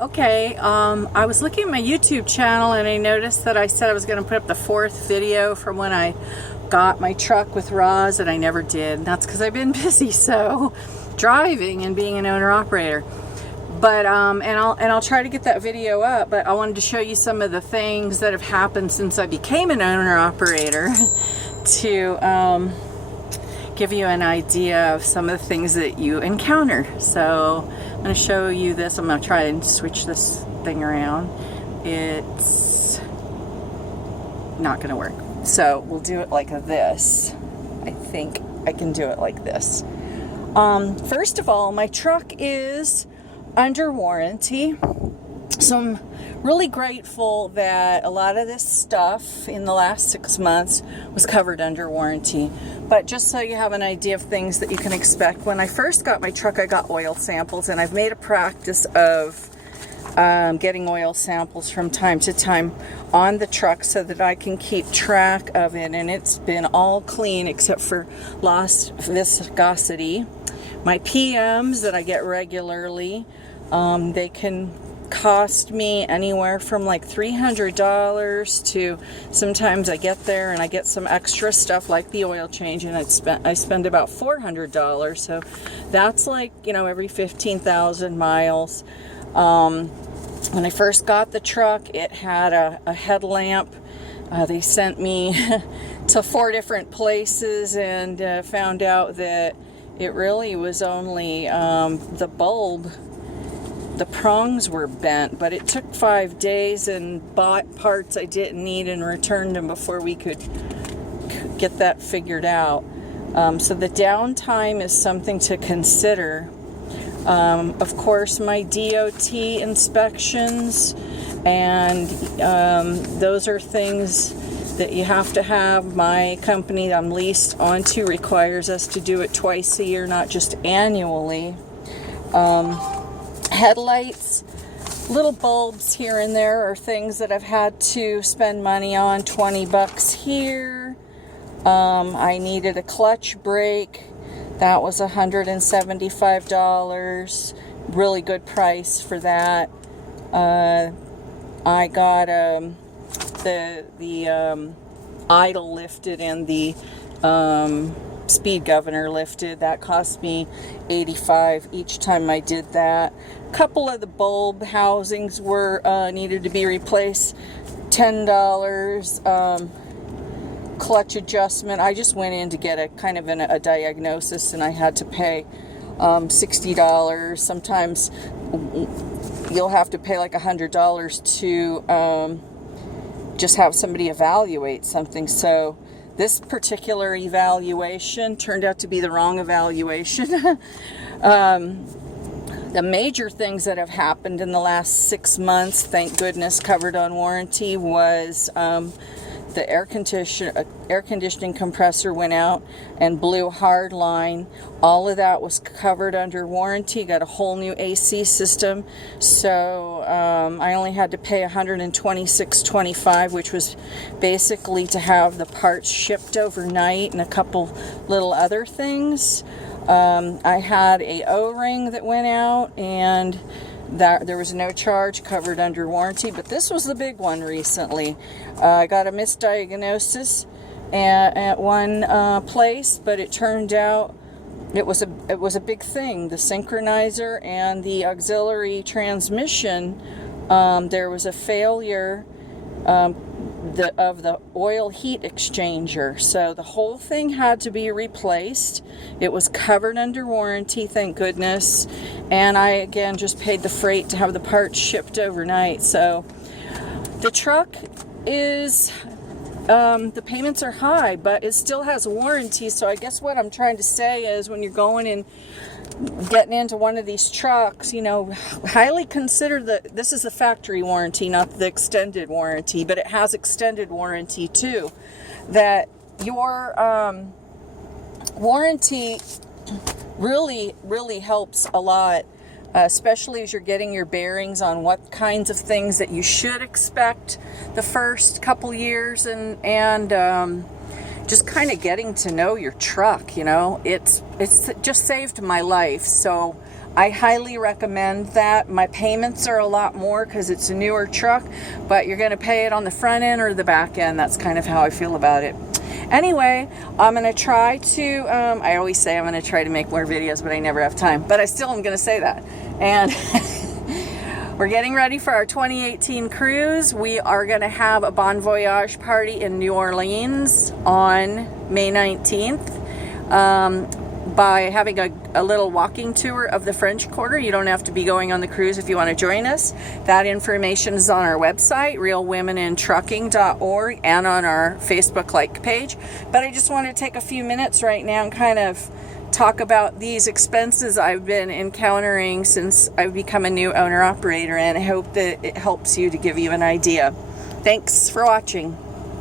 Okay, I was looking at my YouTube channel and I noticed that I said I was going to put up the 4th video from when I got my truck with Roz, and I never did. And that's because I've been busy, so driving and being an owner-operator. But and I'll try to get that video up. But I wanted to show you some of the things that have happened since I became an owner-operator to give you an idea of some of the things that you encounter. So I'm going to show you this. I'm going to try and switch this thing around. It's not going to work. So we'll do it like this. I think I can do it like this. First of all, my truck is under warranty. So I'm really grateful that a lot of this stuff in the last 6 months was covered under warranty. But just so you have an idea of things that you can expect, when I first got my truck, I got oil samples, and I've made a practice of getting oil samples from time to time on the truck so that I can keep track of it, and it's been all clean except for lost viscosity. My PMs that I get regularly, they can cost me anywhere from like $300 to sometimes I get there and I get some extra stuff like the oil change, and I spend about $400. So that's like, you know, every 15,000 miles. When I first got the truck, it had a headlamp. They sent me to 4 different places and found out that it really was only the bulb. The prongs were bent, but it took 5 days, and bought parts I didn't need and returned them before we could get that figured out. So the downtime is something to consider. Of course, my DOT inspections, and those are things that you have to have. My company that I'm leased onto requires us to do it twice a year, not just annually. Headlights, little bulbs here and there are things that I've had to spend money on. 20 bucks here. I needed a clutch brake. That was $175. Really good price for that. I got the idle lifted and the speed governor lifted. That cost me $85 each time I did that. A couple of the bulb housings were needed to be replaced. $10. Clutch adjustment. I just went in to get a kind of a diagnosis, and I had to pay $60. Sometimes you'll have to pay like $100 to just have somebody evaluate something. So this particular evaluation turned out to be the wrong evaluation. The major things that have happened in the last 6 months, thank goodness, covered on warranty, was the air conditioning compressor went out and blew a hard line. All of that was covered under warranty. Got a whole new AC system. So I only had to pay $126.25, which was basically to have the parts shipped overnight and a couple little other things. I had a O-ring that went out, and that there was no charge, covered under warranty. But this was the big one recently. I got a misdiagnosis at one place, but it turned out it was a big thing. The synchronizer and the auxiliary transmission, there was a failure of the oil heat exchanger. So the whole thing had to be replaced. It was covered under warranty, thank goodness. And I, again, just paid the freight to have the parts shipped overnight. So the truck is, the payments are high, but it still has warranty. So I guess what I'm trying to say is, when you're going and getting into one of these trucks, you know, highly consider that this is the factory warranty, not the extended warranty, but it has extended warranty too. That your warranty really helps a lot, especially as you're getting your bearings on what kinds of things that you should expect the first couple years, and just kind of getting to know your truck. You know, it's just saved my life. So I highly recommend that. My payments are a lot more because it's a newer truck, but you're going to pay it on the front end or the back end. That's kind of how I feel about it. Anyway, I'm going to try to, I always say I'm going to try to make more videos, but I never have time. But I still am going to say that. And we're getting ready for our 2018 cruise. We are going to have a Bon Voyage party in New Orleans on May 19th. By having a little walking tour of the French Quarter. You don't have to be going on the cruise if you want to join us. That information is on our website, realwomenintrucking.org, and on our Facebook like page. But I just want to take a few minutes right now and kind of talk about these expenses I've been encountering since I've become a new owner-operator, and I hope that it helps you to give you an idea. Thanks for watching.